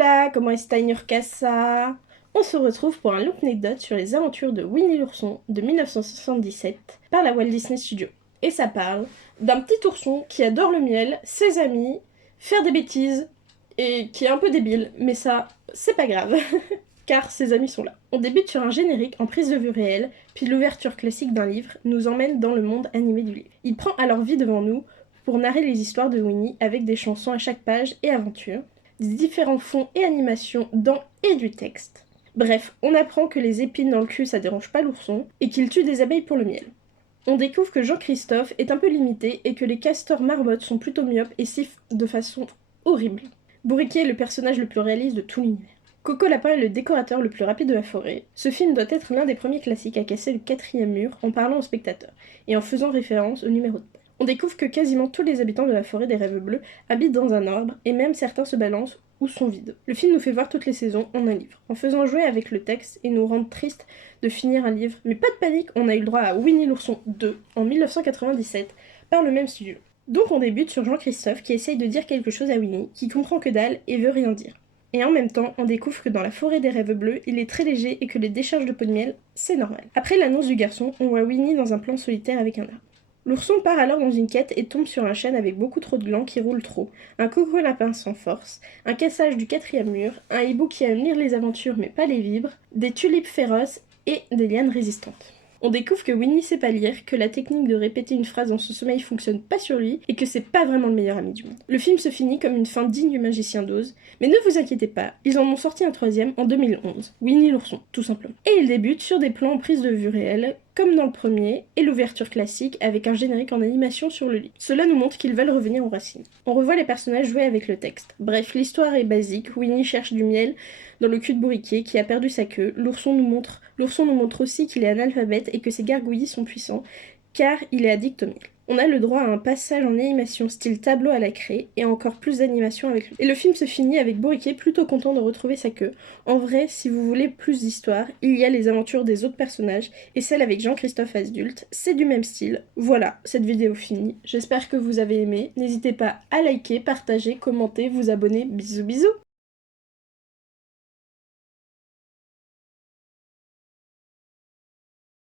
Hola, comment est Casa? On se retrouve pour un look anecdote sur les aventures de Winnie l'ourson de 1977 par la Walt Disney Studios. Et ça parle d'un petit ourson qui adore le miel, ses amis, faire des bêtises et qui est un peu débile, mais ça, c'est pas grave, car ses amis sont là. On débute sur un générique en prise de vue réelle, puis l'ouverture classique d'un livre nous emmène dans le monde animé du livre. Il prend alors vie devant nous pour narrer les histoires de Winnie avec des chansons à chaque page et aventure, des différents fonds et animations dans et du texte. Bref, on apprend que les épines dans le cul ça dérange pas l'ourson et qu'il tue des abeilles pour le miel. On découvre que Jean-Christophe est un peu limité et que les castors marmottes sont plutôt myopes et sifflent de façon horrible. Bourriquet est le personnage le plus réaliste de tout l'univers. Coco Lapin est le décorateur le plus rapide de la forêt. Ce film doit être l'un des premiers classiques à casser le 4e mur en parlant au spectateur et en faisant référence au numéro de page. On découvre que quasiment tous les habitants de la forêt des Rêves Bleus habitent dans un arbre et même certains se balancent ou sont vides. Le film nous fait voir toutes les saisons en un livre, en faisant jouer avec le texte et nous rendre tristes de finir un livre. Mais pas de panique, on a eu le droit à Winnie l'ourson 2 en 1997 par le même studio. Donc on débute sur Jean-Christophe qui essaye de dire quelque chose à Winnie, qui comprend que dalle et veut rien dire. Et en même temps, on découvre que dans la forêt des Rêves Bleus, il est très léger et que les décharges de pots de miel, c'est normal. Après l'annonce du garçon, on voit Winnie dans un plan solitaire avec un arbre. L'ourson part alors dans une quête et tombe sur un chêne avec beaucoup trop de glands qui roule trop, un coco lapin sans force, un cassage du 4e mur, un hibou qui aime lire les aventures mais pas les vivres, des tulipes féroces et des lianes résistantes. On découvre que Winnie sait pas lire, que la technique de répéter une phrase dans son sommeil fonctionne pas sur lui et que c'est pas vraiment le meilleur ami du monde. Le film se finit comme une fin digne du magicien d'Oz, mais ne vous inquiétez pas, ils en ont sorti un 3e en 2011, Winnie l'ourson, tout simplement. Et il débute sur des plans en prise de vue réelle, comme dans le premier, et l'ouverture classique avec un générique en animation sur le lit. Cela nous montre qu'ils veulent revenir aux racines. On revoit les personnages jouer avec le texte. Bref, l'histoire est basique, Winnie cherche du miel dans le cul de Bourriquet qui a perdu sa queue. L'ourson nous montre aussi qu'il est analphabète et que ses gargouillis sont puissants, car il est addict au miel. On a le droit à un passage en animation style tableau à la craie et encore plus d'animation avec lui. Et le film se finit avec Bourriquet plutôt content de retrouver sa queue. En vrai, si vous voulez plus d'histoire, il y a les aventures des autres personnages et celle avec Jean-Christophe adulte, c'est du même style. Voilà, cette vidéo finie. J'espère que vous avez aimé. N'hésitez pas à liker, partager, commenter, vous abonner. Bisous bisous.